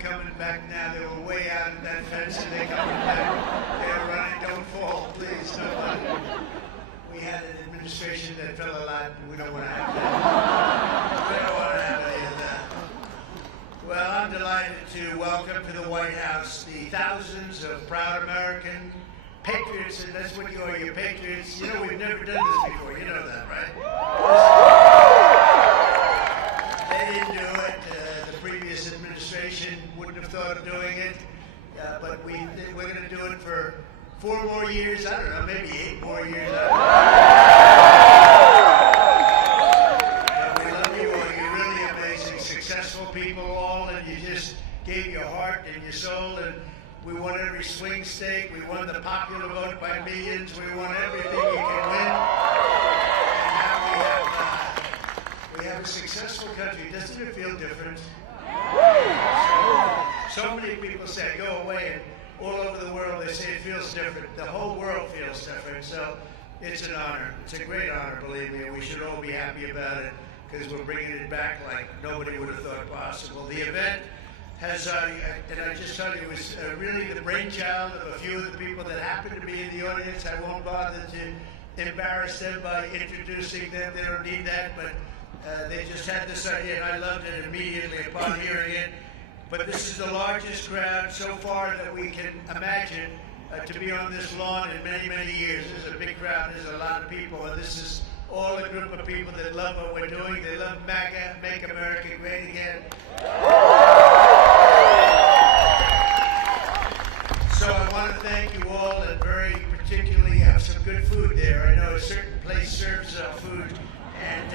coming back now. They were way out of that fence and they're coming back. They're running. Don't fall, please, nobody. We had an administration that fell a lot, and we don't want to have that. We don't want to have any of that. Well, I'm delighted to welcome to the White House the thousands of proud American patriots, and that's what you are, you're patriots. You know, we've never done this before. You know that, right? They didn't do it. The previous administration wouldn't have thought of doing it. But we're going to do it for 4 more years. I don't know, maybe 8 more years. But we love you all. You're really amazing, successful people all, and you just gave your heart and your soul. And we won every swing state. We won the popular vote by millions. We won everything you can win. And now we have a successful country. Doesn't it feel different? So many people say, go away, and all over the world they say it feels different. The whole world feels different, so it's an honor. It's a great honor, believe me, and we should all be happy about it because we're bringing it back like nobody would have thought possible. The event has, and I just tell you, it was really the brainchild of a few of the people that happen to be in the audience. I won't bother to embarrass them by introducing them. They don't need that, but they just had this idea, and I loved it immediately upon hearing it. But this is the largest crowd so far that we can imagine to be on this lawn in many, many years. There's a big crowd, there's a lot of people, and this is all a group of people that love what we're doing. They love MAGA, Make America Great Again. So I want to thank you all, and very particularly have some good food there. I know a certain place serves food, and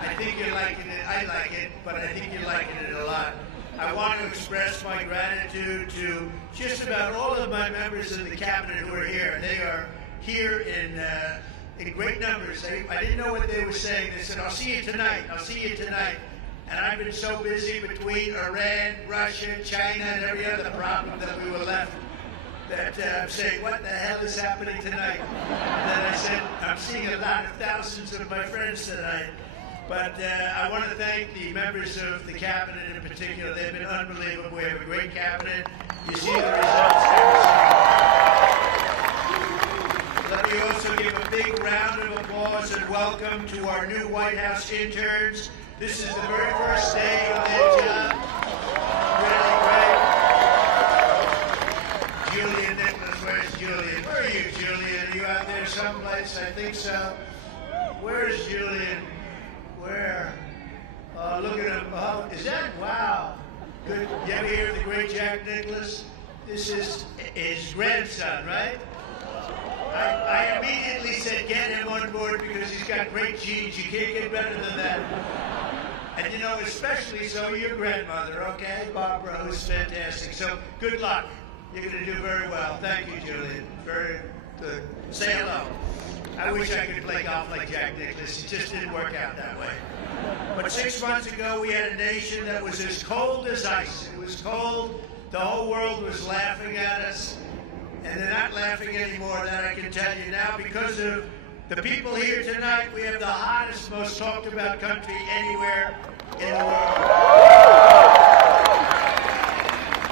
I think you're liking it. I like it, but I think you're liking it a lot. I want to express my gratitude to just about all of my members of the cabinet who are here. They are here in great numbers. I didn't know what they were saying. They said, I'll see you tonight. I'll see you tonight. And I've been so busy between Iran, Russia, China, and every other problem that we were left that I'm saying, what the hell is happening tonight? And then I said, I'm seeing a lot of thousands of my friends tonight. But I want to thank the members of the cabinet in particular. They've been unbelievable. We have a great cabinet. You see the results. Let me also give a big round of applause and welcome to our new White House interns. This is the very first day of their job. Really great. Julian Nicholas, where's Julian? Where are you, Julian? Are you out there someplace? I think so. Where's Julian? Where? Look at him. Oh, is that? Wow. Good. You ever hear of the great Jack Nicklaus? This is his grandson, right? I immediately said, get him on board because he's got great genes. You can't get better than that. And you know, especially so your grandmother, okay? Barbara, who's fantastic. So good luck. You're going to do very well. Thank you, Julian. Very good. Say hello. I wish I could play golf like Jack Nicklaus. It just didn't work out that way. But 6 months ago, we had a nation that was as cold as ice. It was cold. The whole world was laughing at us. And they're not laughing anymore, that I can tell you now. Because of the people here tonight, we have the hottest, most talked about country anywhere in the world.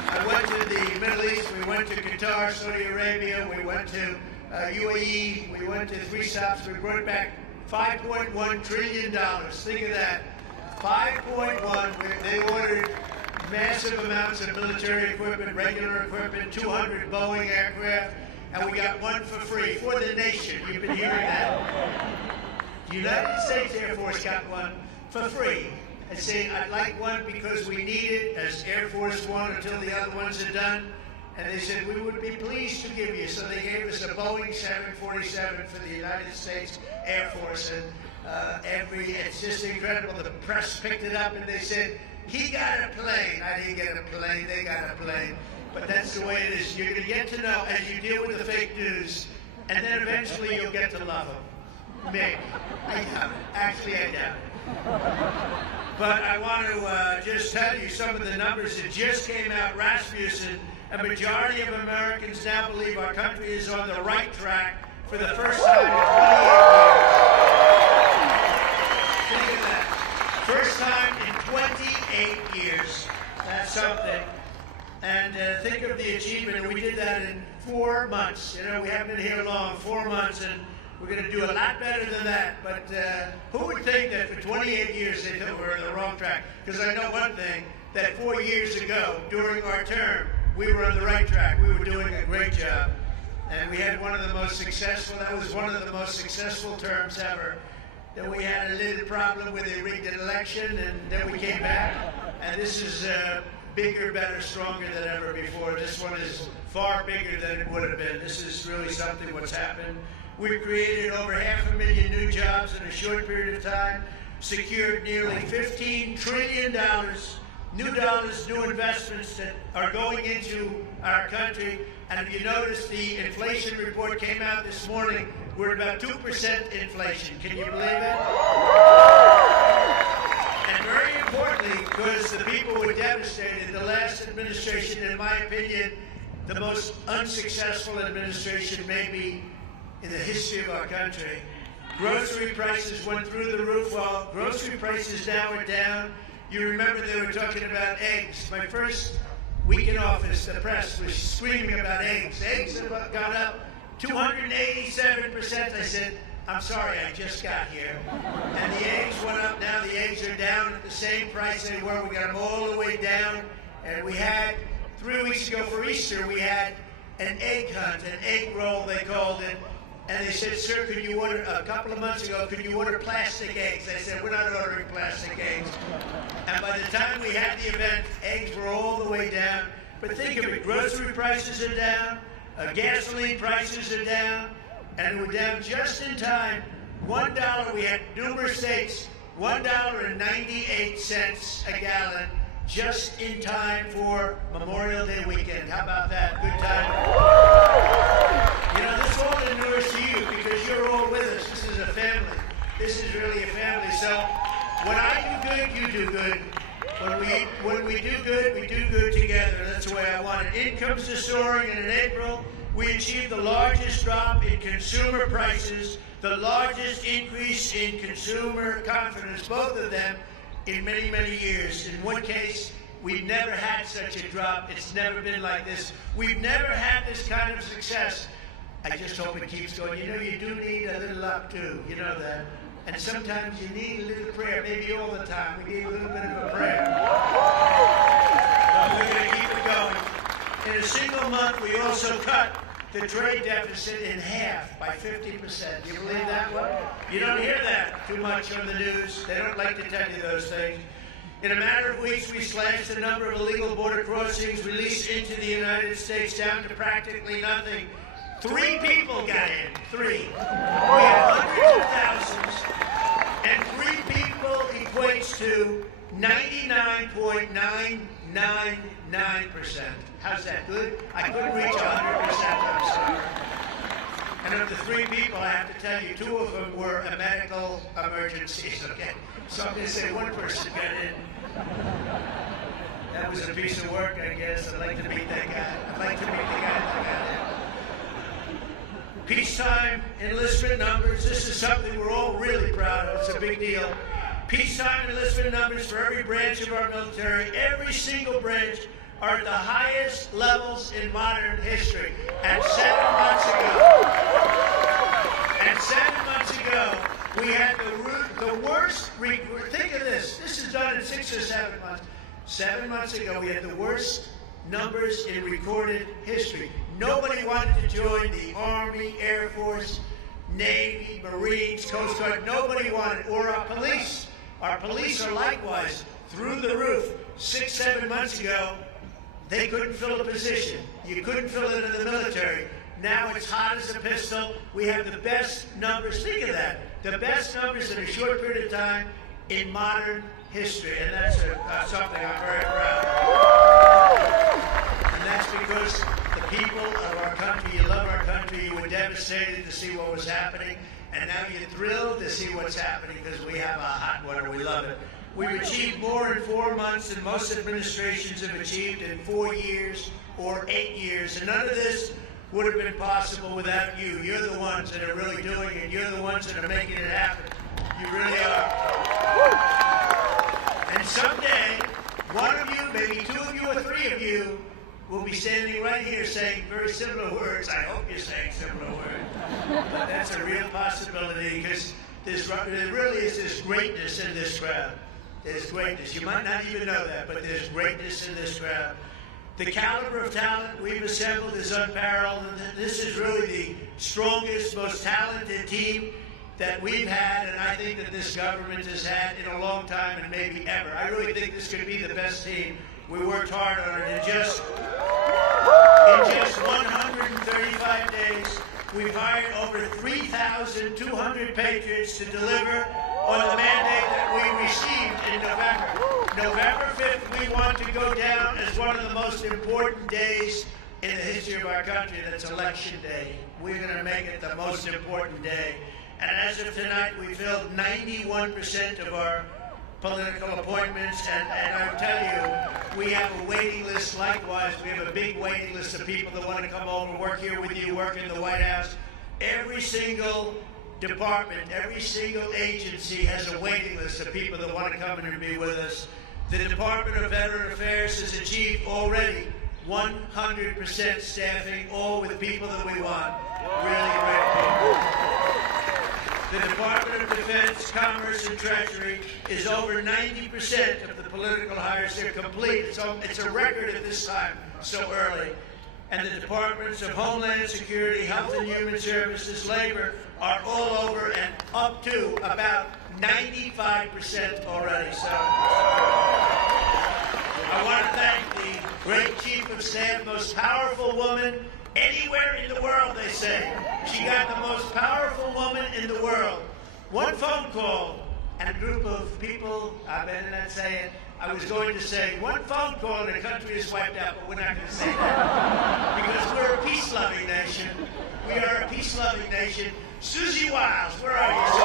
I went to the Middle East. We went to Qatar, Saudi Arabia. We went to UAE, we went to 3 stops, we brought back $5.1 trillion. Think of that. 5.1, they ordered massive amounts of military equipment, regular equipment, 200 Boeing aircraft, and we got one for free for the nation. You've been hearing that. The United States Air Force got one for free. I say I'd like one because we need it as Air Force One until the other ones are done. And they said, we would be pleased to give you. So they gave us a Boeing 747 for the United States Air Force. And it's just incredible. The press picked it up and they said, he got a plane. I didn't get a plane, they got a plane. But that's the way it is. You're going to get to know as you deal with the fake news. And then eventually you'll get to love them. Maybe. I doubt it. Actually, I doubt it. But I want to just tell you some of the numbers that just came out. Rasmussen, a majority of Americans now believe our country is on the right track for the first time in 28 years. Think of that. First time in 28 years. That's something. And think of the achievement, and we did that in 4 months. You know, we haven't been here long, 4 months, and we're going to do a lot better than that. But who would think that for 28 years they thought we were on the wrong track? Because I know one thing, that 4 years ago, during our term, we were on the right track. We were doing a great job. And we had one of the most successful, that was one of the most successful terms ever. Then we had a little problem with a rigged election, and then we came back. And this is bigger, better, stronger than ever before. This one is far bigger than it would have been. This is really something what's happened. We've created over 500,000 new jobs in a short period of time, secured nearly $15 trillion, new investments that are going into our country. And if you notice, the inflation report came out this morning. We're at about 2% inflation. Can you believe it? And very importantly, because the people were devastated, the last administration, in my opinion, the most unsuccessful administration maybe in the history of our country. Grocery prices went through the roof. Well, grocery prices now are down. You remember they were talking about eggs. My first week in office, the press was screaming about eggs. Eggs have gone up 287%. I said, I'm sorry, I just got here. And the eggs went up. Now the eggs are down at the same price they were. We got them all the way down. And we had, 3 weeks ago for Easter, we had an egg hunt, an egg roll they called it. And they said, sir, could you order, a couple of months ago, could you order plastic eggs? I said, we're not ordering plastic eggs. And by the time we had the event, eggs were all the way down. But think of it, grocery prices are down, gasoline prices are down, and we're down just in time. $1, we had numerous states, $1.98 a gallon, just in time for Memorial Day weekend. How about that? Good time. You know, this all endures to you because you're all with us. This is a family. This is really a family. So when I do good, you do good. When we do good, we do good together. That's the way I want it. Incomes are soaring, and in April, we achieved the largest drop in consumer prices, the largest increase in consumer confidence, both of them, in many, many years. In one case, we've never had such a drop. It's never been like this. We've never had this kind of success. I just hope it keeps going. You know, you do need a little luck, too. You know that. And sometimes you need a little prayer. Maybe all the time. We need a little bit of a prayer. But we're going to keep it going. In a single month, we also cut the trade deficit in half by 50%. Do you believe that one? You don't hear that too much on the news. They don't like to tell you those things. In a matter of weeks, we slashed the number of illegal border crossings released into the United States down to practically nothing. 3 people got in. 3. We had hundreds of thousands, and 3 people equates to 99.999%. How's that, good? I couldn't reach 100%, I'm sorry. And of the 3 people, I have to tell you, 2 of them were medical emergencies, okay? So I'm going to say 1 person got in. That was a piece of work, I guess. I'd like to meet that guy. I'd like to meet the guy that got in. Peacetime enlistment numbers. This is something we're all really proud of. It's a big deal. Peacetime enlistment numbers for every branch of our military, every single branch, are at the highest levels in modern history. And 7 months ago, we had the worst, think of this, this is done in 6 or 7 months. 7 months ago, we had the worst numbers in recorded history. Nobody wanted to join the Army, Air Force, Navy, Marines, Coast Guard. Nobody wanted, or our police. Our police are likewise through the roof. 6, 7 months ago, they couldn't fill a position. You couldn't fill it in the military. Now it's hot as a pistol. We have the best numbers. Think of that. The best numbers in a short period of time in modern history. And that's something I'm very proud of. And that's because the people of our country, you love our country, you were devastated to see what was happening. And now you're thrilled to see what's happening because we have a hot one and we love it. We've achieved more in 4 months than most administrations have achieved in 4 years or 8 years. And none of this would have been possible without you. You're the ones that are really doing it. You're the ones that are making it happen. You really are. And someday, one of you, maybe 2 of you or 3 of you, will be standing right here saying very similar words. I hope you're saying similar words. But that's a real possibility because there really is this greatness in this crowd. There's greatness. You might not even know that, but there's greatness in this crowd. The caliber of talent we've assembled is unparalleled. This is really the strongest, most talented team that we've had, and I think that this government has had in a long time and maybe ever. I really think this could be the best team. We worked hard on it. In just 135 days, we've hired over 3,200 patriots to deliver on the mandate that we received in November. November 5th, we want to go down as one of the most important days in the history of our country. That's Election Day. We're going to make it the most important day. And as of tonight, we filled 91% of our political appointments, and I'll tell you, we have a waiting list likewise. We have a big waiting list of people that want to come over, work here with you, work in the White House. Every single department, every single agency has a waiting list of people that want to come in and be with us. The Department of Veteran Affairs has achieved already 100% staffing, all with people that we want. Really great people. The Department of Defense, Commerce, and Treasury is over 90% of the political hires. They're complete. It's a record at this time, so early. And the Departments of Homeland Security, Health and Human Services, Labor are all over and up to about 95% already. So I want to thank the great Chief of Staff, most powerful woman anywhere in the world, they say. She got the most powerful woman in the world. One phone call and a group of people, I better not say it, I was going to say one phone call and the country is wiped out, but we're not going to say that. Because we're a peace-loving nation. We are a peace-loving nation. Susie Wiles, where are you, Susie?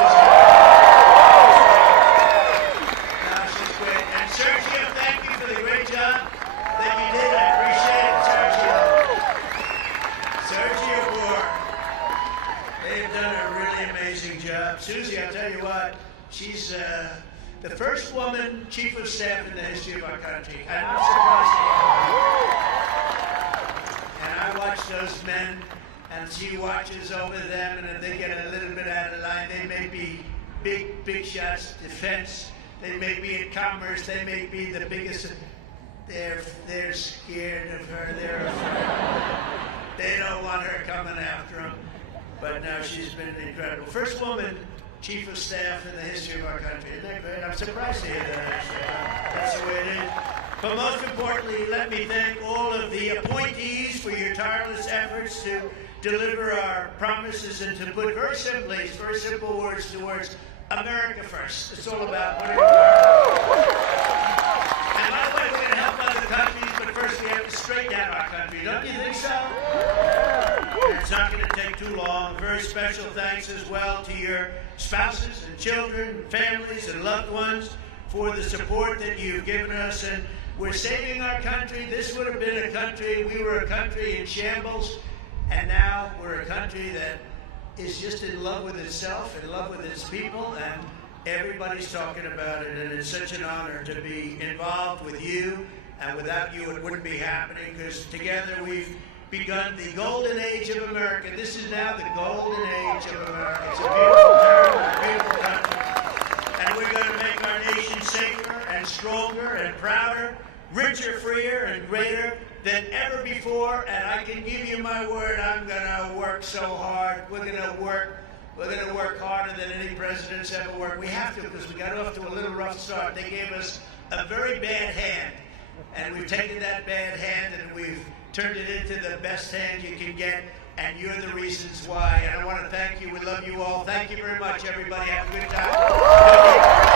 No, she's great. And Sergio, thank you for the great job that you did. I appreciate it, Sergio. Sergio Moore. They've done a really amazing job. Susie, I'll tell you what, she's the first woman chief of staff in the history of our country. And I'm surprised. And I watch those men, and she watches over them, and if they get a little bit out of line, they may be big shots, defense, they may be in commerce, they may be the biggest. They're scared of her. They're afraid. They don't want her coming after them. But now she's been incredible. First woman chief of staff in the history of our country. Isn't that great? I'm surprised to hear that, actually. That's the way it is. But most importantly, let me thank all of the appointees for your tireless efforts to deliver our promises and to put very simple words towards America first. It's all about America first. And by the way, we're going to help other countries, but first we have to straighten out our country. Don't you think so? It's not going to take too long. Very special thanks as well to your spouses and children, families and loved ones for the support that you've given us. And we're saving our country. This would have been a country, we were a country in shambles, and now we're a country that is just in love with itself, in love with its people, and everybody's talking about it. And it's such an honor to be involved with you, and without you it wouldn't be happening, because together we've begun the golden age of America. This is now the golden age of America. It's a beautiful time, a beautiful country. And we're going to make our nation safer and stronger and prouder, richer, freer, and greater than ever before. And I can give you my word, I'm going to work so hard. We're going to work harder than any president's ever worked. We have to, because we got off to a little rough start. They gave us a very bad hand. And we've taken that bad hand and we've turned it into the best hand you can get, and you're the reasons why. And I want to thank you. We love you all. Thank you very much, everybody. Have a good time.